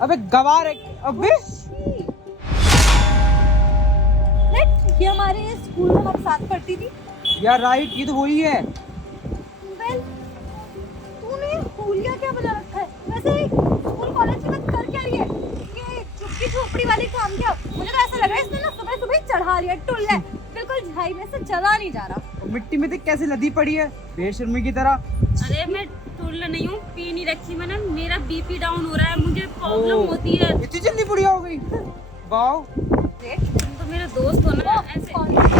अबे गवार है। अबे ये हमारे स्कूल में हमारे साथ पढ़ती थी। यार राइट, ये तो वही है। वेल, तूने हुलिया क्या बना रखा है? वैसे स्कूल कॉलेज की बात कर क्या रही है? ये चुप्पी झोपड़ी वाली काम क्या? मुझे तो ऐसा लग रहा है इसने ना सुबह सुबह ही चढ़ा लिया, टुल है बिल्कुल, झाई में से चला नहीं जा रहा। मिट्टी में देख कैसे लदी पड़ी है, बेशर्मी की तरह। अरे मैं टुल्ल नहीं हूँ, पी नहीं रखी मैंने, मेरा बीपी डाउन हो रहा है, मुझे प्रॉब्लम होती है। इतनी जल्दी बुढ़िया हो गई? वाओ, तुम तो मेरे दोस्त हो ना, ऐसे बोलने से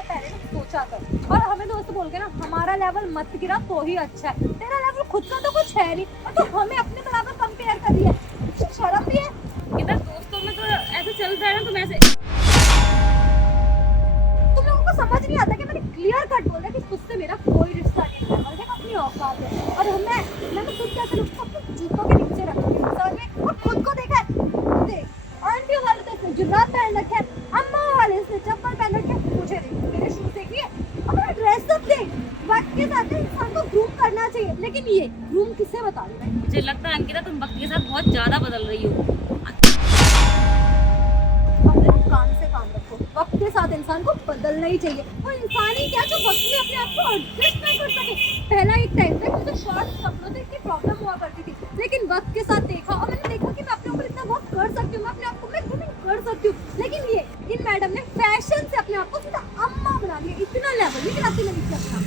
पहले ना सोचा कर, और हमें दोस्त बोल के ना हमारा लेवल मत गिरा तो ही अच्छा है। तेरा लेवल खुद का तो कुछ है नहीं और तू हमें अपने बराबर कंपेयर कर रही है। शर्म भी है? इधर दोस्तों में तो ऐसे चलता है ना, तुम ऐसे। तुम लोगों को समझ नहीं आता कि मैंने क्लियर कट बोला कि तुझसे मेरा कोई रिश्ता नहीं है और देख अपनी औकात है। और मैं तो खुद क्या करूँ, अपने जूतों के नीचे रखूंगी समझ में। और खुद को देखा है, देख आंटी वाले तो इसने जुराब पहन रखे है, अम्मा वाले इसने चप्पल पहन रखे है, मुझे देख मेरे शूज देखिए, अपना ड्रेस अप देख। वक्त के साथ इंसान को ग्रूम करना चाहिए, लेकिन ये ग्रूम किसे बता रही है? मुझे लगता है अंकिता तुम वक्त के साथ बहुत ज्यादा बदल रही हो। अपने काम से काम रखो, वक्त के साथ इंसान को बदलना ही चाहिए। और इंसान ही क्या जो वक्त में अपने आप को एडजस्ट नहीं कर सके। पहला एक टाइम था मुझे शॉर्ट कपड़ों से इतनी प्रॉब्लम हुआ करती थी, लेकिन वक्त के साथ देखा और मैंने देखा कि मैं अपने ऊपर इतना वर्क कर सकती हूँ, मैं अपने आप को मैं ग्रूमिंग कर सकती हूँ। लेकिन ये इन मैडम ने फैशन से अपने आप को सीधा अम्मा बना दिया। इतना लेवल नहीं गिराती मैं नीचे अपना।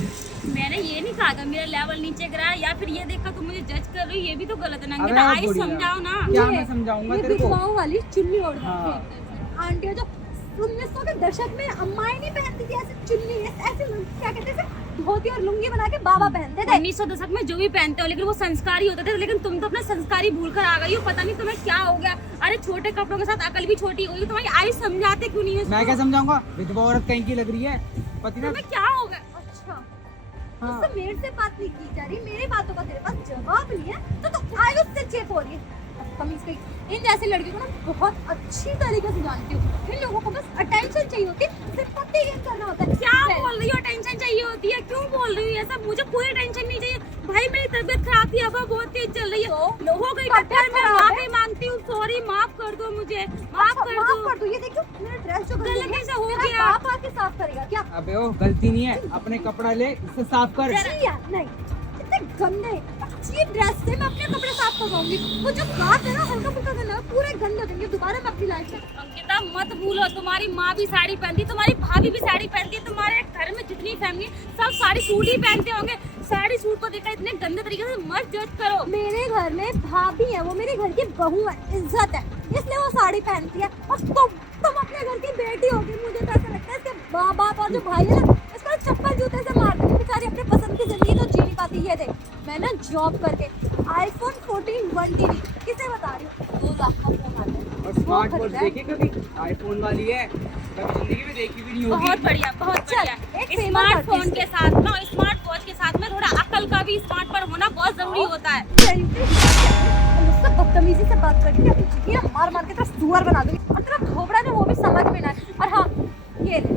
मैंने ये नहीं कहा था मेरा लेवल नीचे गिरा, या फिर ये देखा तुम मुझे जज कर रही हो, ये भी तो गलत है ना अबे अंकिता। आप आई बुढ़िया। समझाओ ना। क्या मैं समझाऊंगा ये तेरे को? बिछवाओं वाली चुन्नी ओढ़ हाँ। आंटियां जो 1900 के दशक में अम्माएं नहीं पहनती थी ऐसे चुन्नी, ऐसे क्या कहते थे, धोती और लुंगी बना के बाबा पहनते थे। 1900 दशक में जो भी पहनते हो, लेकिन वो संस्कारी होते थे। लेकिन तुम तो अपना संस्कारी भूल कर आ गई हो, पता नहीं तुम्हें क्या हो गया। अरे छोटे कपड़ों के साथ अकल भी छोटी हो गई, तुम्हारी आई समझाते क्यों नहीं है? मैं क्या समझाऊंगा? विधवा औरत कहीं की लग रही है, पति ना। तुम्हें क्या हो गया? अच्छा, हाँ। मुझसे मेरे से बात नहीं की जा रही, मेरी बातों का तेरे पास जवाब नहीं है तो तू आयुष से चेप हो रही है। तमीज कहीं। इन जैसी लड़कियों को ना बहुत अच्छी तरीके से जानती हूँ। इन लोगों को बस अटेंशन चाहिए होती है, सिंपैथी गेन करना होता है। क्या बोल रही हो? टेंशन चाहिए होती है? क्यों बोल रही हो ऐसा? मुझे कोई टेंशन नहीं चाहिए भाई, मेरी तबीयत खराब थी, हवा बहुत तेज चल रही है, लोगों की टक्कर में माफी मांगती हूँ, सॉरी, माफ कर दो मुझे, माफ कर दो। ये देखो मेरा ड्रेस जो गलती से हो तेरा गया। बाप आके साफ करेगा क्या? अबे ओ, गलती नहीं है, अपने कपड़ा ले, इससे साफ कर। छी यार, नहीं, इतने गंदे चीप ड्रेस से मैं अपने कपड़े साफ करवाऊंगी। वो जो बात है ना हल्का फुल्का करना है, पूरे गंदे हो जाएंगे दोबारा मैं अपनी लाइफ में। अंकिता मत भूलो, तुम्हारी माँ भी साड़ी पहनती, तुम्हारी भाभी भी साड़ी पहनती, तुम्हारे घर में जितनी फैमिली सब साड़ी सूट ही पहनते होंगे। साड़ी सूट को देखकर इतने गंदे तरीके से मत जज करो। मेरे घर में भाभी है, वो मेरे घर की बहू है, इज्जत है, इसलिए वो साड़ी पहनती है। और तुम अपने घर की बेटी होगी, मुझे तो ऐसा लगता है इसके माँ बाप और जो भाई है ना, इसको चप्पल जूते से मार देंगे। बेचारी अपने पसंद की जिंदगी तो जी नहीं पाती। ये देख, मैं ना जॉब करके iPhone 14 1 TB किसे बता रही हूँ, 2 लाख का फोन आता है। और स्मार्ट वॉच देखे कभी? आईफोन वाली है, कभी जिंदगी में देखी भी नहीं होगी। बहुत बढ़िया, बहुत चल, बढ़िया। एक फेमस स्मार्टफोन आर्टिस्ट के साथ ना, स्मार्ट वॉच के साथ में थोड़ा अकल का भी स्मार्ट पर होना बहुत जरूरी होता है। मुझसे बदतमीजी से बात कर रही है, चिड़िया मार मार के तेरा सुअर बना दूंगी। और तेरा घोबड़ा ना वो भी समझ में ना आए। और हाँ, ये ले,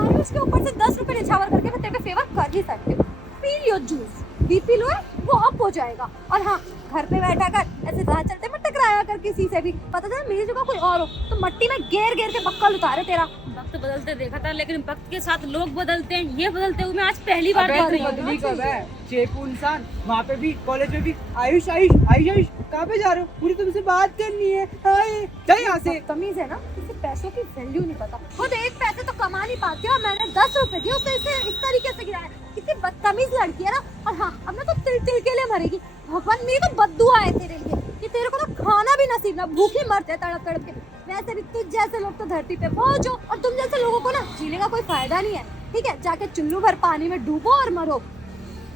आयुष के ऊपर से 10 रुपए निछावर करके मैं तेरे पे फेवर कर ही सकती हूँ। पी लियो जूस, बीपी लो है वो अप हो जाएगा। और हाँ, घर पे बैठा कर ऐसे राह चलते मत टकराया कर किसी से भी। पता था मेरी जगह कोई और हो तो मट्टी में घेर घेर के बक्कल उतारे तेरा। वक्त बदलते देखा था, लेकिन वक्त के साथ लोग बदलते हैं, ये बदलते हुए मैं आज पहली बार देख अबे रही तू हूँ। बदली कब है? चेपू इंसान, वहाँ पे भी, कॉलेज में भी। आयुष आयुष आयुष आयुष, कहाँ पे जा रहे हो? पूरी तुमसे बात करनी है। हाय, जा यहाँ से। तमीज है ना, किसी पैसों की वैल्यू नहीं पता। खुद 1 पैसे तो कमा नहीं पाती और मैंने 10 रुपए दिए उसे इस तरीके से गिराया। कितनी बदतमीज लड़की है ना। और हाँ, अब ना तो तिल तिल के लिए मरेगी। भगवान, मेरी तो बद्दुआ है तेरे लिए कि तेरे को तो खाना भी नसीब ना, भूखी मरते तड़प तड़प के। वैसे भी तुझ जैसे लोग तो धरती पे बोझ हो, और तुम जैसे लोगों को ना जीने का कोई फायदा नहीं है। ठीक है, जाके चुल्लू भर पानी में डूबो और मरो,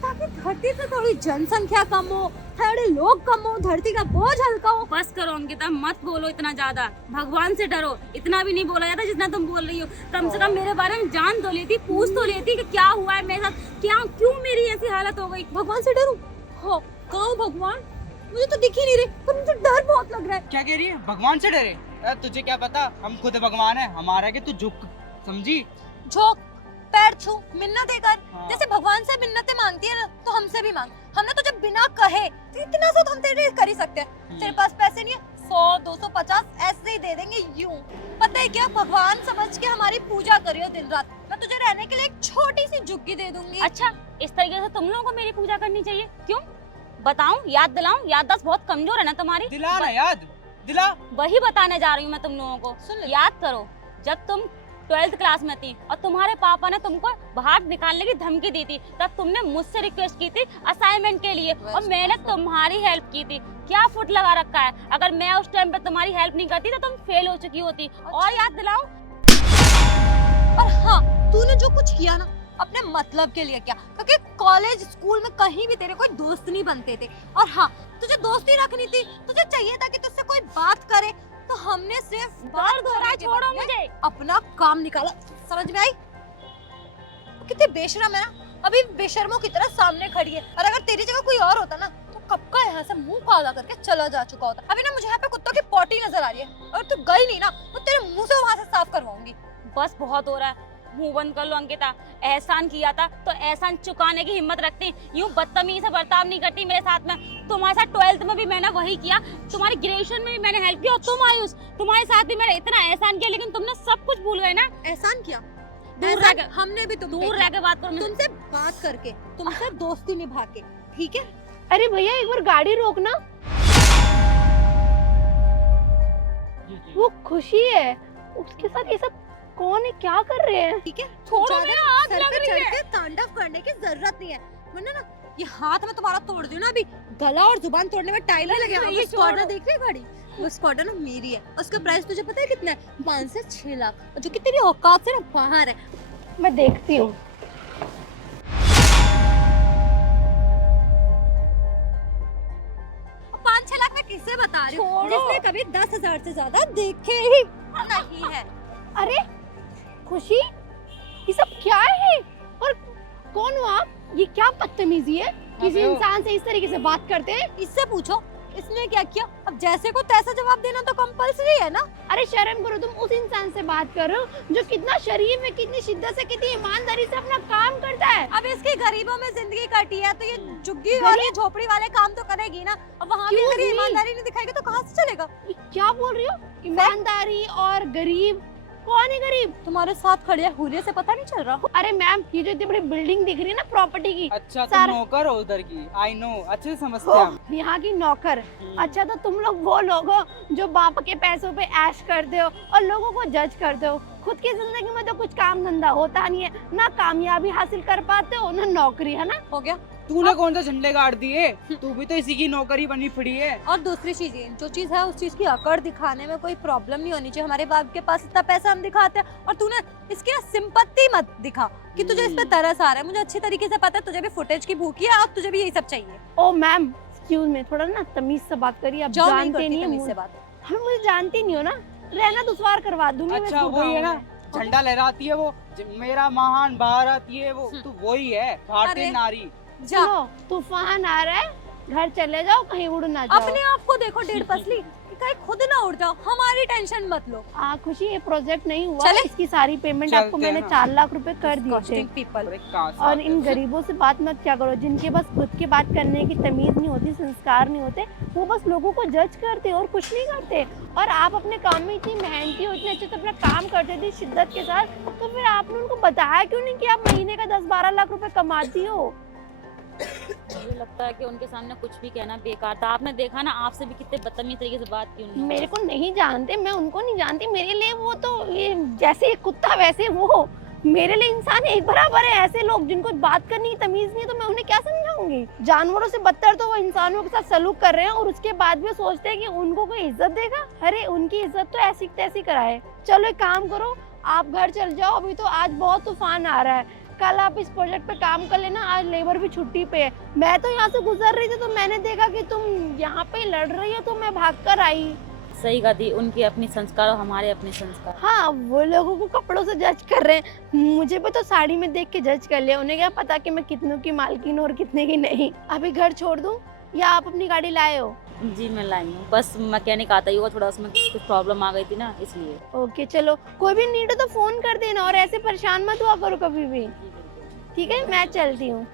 ताकि धरती से थोड़ी जनसंख्या कम हो, थोड़े लोग कम हो, धरती का बोझ हल्का हो। बस करो अंकिता, मत बोलो इतना ज्यादा, भगवान से डरो। इतना भी नहीं बोला जाता जितना तुम बोल रही हो। कम से कम मेरे बारे में जान तो लेती, पूछ तो लेती कि क्या हुआ है मेरे साथ, क्या क्यों मेरी ऐसी हालत हो गई। भगवान से डरूं? हो, कहो भगवान, मुझे तो दिख ही नहीं रहे, पर मुझे डर बहुत लग रहा है। क्या कह रही है? भगवान से डरे? तुझे क्या पता, हम खुद भगवान है। हमारा के तू झुक, समझी? झोंक, पैर छू, मिन्नत देकर। हाँ। जैसे भगवान से मिन्नतें मांगती है ना, तो हमसे भी मांग। हमने तुझे बिना कहे तो इतना सा तो हम तेरे लिए कर ही सकते हैं। तेरे पास पैसे नहीं है, 100 250 ऐसे ही दे देंगे यूं। पता है क्या, भगवान समझ के हमारी पूजा करियो दिन रात, मैं तुझे रहने के लिए एक छोटी सी झुग्गी दे दूंगी। अच्छा, इस तरीके से तुम लोगों को मेरी पूजा करनी चाहिए? क्यों बताऊं, याद दिलाऊं? याददाश्त बहुत कमजोर है ना तुम्हारी। दिला ना याद, दिला। वही बताने जा रही हूँ मैं तुम लोगों को। सुन ले। याद करो, जब तुम 12th क्लास में थी और तुम्हारे पापा ने तुमको बाहर निकालने की धमकी दी थी, तब तुमने मुझसे रिक्वेस्ट की थी असाइनमेंट के लिए और मैंने तुम्हारी हेल्प की थी। क्या फुट लगा रखा है? अगर मैं उस टाइम पे तुम्हारी हेल्प नहीं करती तो तुम फेल हो चुकी होती। और याद दिलाऊं? और हाँ, तूने जो कुछ किया ना अपने मतलब के लिए किया, क्योंकि कॉलेज स्कूल में कहीं भी तेरे कोई दोस्त नहीं बनते थे। और हाँ, तुझे दोस्ती रखनी थी, तुझे चाहिए था कि तुझसे कोई बात करे, तो हमने सिर्फ दर्द हो रहा है, छोड़ो मुझे। अपना काम निकाला। समझ में आई? कितनी बेशर्म है ना, अभी बेशर्मों की तरह सामने खड़ी है। और अगर तेरी जगह कोई और होता ना तो कब का यहाँ से मुंह काला करके चला जा चुका होता। अभी ना मुझे यहाँ पे कुत्तों की पॉटी नजर आ रही है, और तू गई नहीं ना तो तेरे मुंह से वहां से साफ करवाऊंगी। बस बहुत हो रहा है, मुंह बंद कर लो अंकिता। एहसान किया था तो एहसान चुकाने की हिम्मत रखती, यूं बदतमीजी से बर्ताव नहीं करती मेरे साथ में। तुम्हारे साथ 12th में भी मैंने वही किया, तुम्हारी ग्रेजुएशन में भी मैंने हेल्प किया। और तुम आयुष, तुम्हारे साथ भी मैंने इतना एहसान किया, लेकिन तुमने सब कुछ भूल गए ना। एहसान किया? दूर रह के, हमने भी दूर रह के बात करो। तुमसे बात करके, तुमसे दोस्ती निभा के, ठीक है? अरे भैया एक बार गाड़ी रोकना। वो खुशी है, उसके साथ ये सब कौन है, क्या कर रहे हैं? ठीक है, छोड़ो, ज्यादा मेरा आग सर लग पे रही चढ़ है। के तांडव करने की जरूरत नहीं है, वरना ना ये हाथ में तुम्हारा तोड़ दूं ना, अभी गला और जुबान तोड़ने में टाइम नहीं लगेगा। ये वो स्कॉटर छोड़ो। देख रही है गाड़ी, वो स्कॉटर ना मेरी है, उसका प्राइस तुझे पता है कितना है? 5 से 6 लाख, जो कि तेरी औकात से ना बाहर है। मैं देखती हूँ। 5-6 लाख मैं किसे बता रही हूँ, छोड़ो। जिसने कभी 10,000 से ज्यादा देखे ही नहीं है। अरे खुशी, ये सब क्या है? और कौन हो आप? ये क्या बदतमीजी है? किसी मैं हूँ। इंसान से इस तरीके से बात करते हैं? इससे पूछो इसने क्या किया। अब जैसे को तैसा जवाब देना तो कंपलसरी है ना। अरे शर्म करो, तुम उस इंसान से बात कर रहे हो जो कितना शरीफ है, कितनी शिद्दत से, कितनी ईमानदारी से अपना काम करता है। अब इसकी गरीबों में जिंदगी कटी है तो ये झुग्गी और ये झोपड़ी वाले काम तो करेगी ना। अब वहाँ भी क्यों अगर ये नहीं? ईमानदारी नहीं दिखाएगी तो कहाँ से चलेगा? ये क्या बोल रही हो? ईमानदारी और गरीब, कौन है गरीब? तुम्हारे साथ खड़े हुलिये से पता नहीं चल रहा? अरे मैम, ये जो इतनी बड़ी बिल्डिंग दिख रही है ना प्रॉपर्टी की, अच्छा तुम सारा- नौकर हो उधर की, आई नो, अच्छे से समझते हैं हम। यहाँ की नौकर। अच्छा, तो तुम लोग वो लोग हो जो बाप के पैसों पे ऐश करते हो और लोगों को जज करते हो। खुद की जिंदगी में तो कुछ काम धंधा होता नहीं है, ना कामयाबी हासिल कर पाते हो, ना नौकरी, है ना? हो गया। तूने कौन सा झंडे गाड़ दिए? तू भी तो इसी की नौकरी बनी पड़ी है। और दूसरी चीज ये, जो चीज है उस चीज की अकड़ दिखाने में कोई प्रॉब्लम नहीं होनी चाहिए। हमारे बाप के पास इतना पैसा हम दिखाते हैं और तूने इसकी ना सिंपत्ति मत दिखा कि तुझे इस पे तरस आ रहा है। मुझे अच्छी तरीके से पता है तुझे भी फुटेज की भूख है और तुझे भी यही सब चाहिए। ओ मैम, एक्सक्यूज मी, थोड़ा ना तमीज से बात करिए। आप जाओ, नहीं जानते करती नहीं है तमीज मुझे, से बात। हम मुझे जानती नहीं हो ना, रहना दुश्वार करवा दूंगी मैं अच्छा इसको वही है गाँव ना, में। झंडा लहराती है वो, मेरा महान भारत, ये वो, तू वही है भारतीय अरे। नारी। जा सुनो, तूफान आ रहा है, घर चले जाओ, कहीं उड़ ना जाओ। अपने आप को देखो डेढ़ पसली, कहीं खुद ना उड़ जाओ, हमारी टेंशन मत लो। खुशी, ये प्रोजेक्ट नहीं हुआ, चले? इसकी सारी पेमेंट चलते आपको हैं मैंने ना। 4 लाख रुपए कर दिए थे। Disgusting people। अरे कहाँ से और आते इन हैं? गरीबों से बात मत क्या करो, जिनके पास खुद की बात करने की तमीज नहीं होती, संस्कार नहीं होते, वो बस लोगों को जज करते और कुछ नहीं करते। और आप अपने काम में इतनी मेहनती हो, इतने अच्छे से अपना काम करते थे शिद्दत के साथ, तो फिर आपने उनको बताया क्यों नहीं कि आप महीने का 10-12 लाख रुपए कमाती हो? मुझे लगता है कि उनके सामने कुछ भी कहना बेकार था। आपने देखा ना, आपसे भी कितने बदतमीज तरीके से बात की उन्होंने। मेरे को नहीं जानते, मैं उनको नहीं जानती, मेरे लिए वो तो ये जैसे एक कुत्ता वैसे वो मेरे लिए इंसान एक बराबर है। ऐसे लोग जिनको बात करने की तमीज नहीं है तो मैं उन्हें क्या समझाऊंगी? जानवरों से बदतर तो वो इंसानों के साथ सलूक कर रहे हैं और उसके बाद भी सोचते हैं कि उनको कोई इज्जत देगा। अरे उनकी इज्जत तो ऐसी तैसी कराए। चलो एक काम करो, आप घर चल जाओ, अभी तो आज बहुत तूफान आ रहा है, कल आप इस प्रोजेक्ट पे काम कर लेना, आज लेबर भी छुट्टी पे है। मैं तो यहाँ से गुजर रही थी तो मैंने देखा कि तुम यहाँ पे लड़ रही हो तो मैं भाग कर आई। सही कहा दी, उनके अपनी संस्कार और हमारे अपने संस्कार। हाँ, वो लोगों को कपड़ों से जज कर रहे हैं, मुझे भी तो साड़ी में देख के जज कर लिया। उन्हें क्या पता कि मैं कितनों की मालकिन हूँ और कितने की नहीं। अभी घर छोड़ दूँ या आप अपनी गाड़ी लाए हो? जी मैं लाई हूँ, बस मैकेनिक आता ही होगा, थोड़ा उसमें कुछ प्रॉब्लम आ गई थी ना इसलिए। ओके चलो, कोई भी नीड हो तो फोन कर देना और ऐसे परेशान मत हुआ करो कभी भी। ठीक है, मैं चलती हूँ।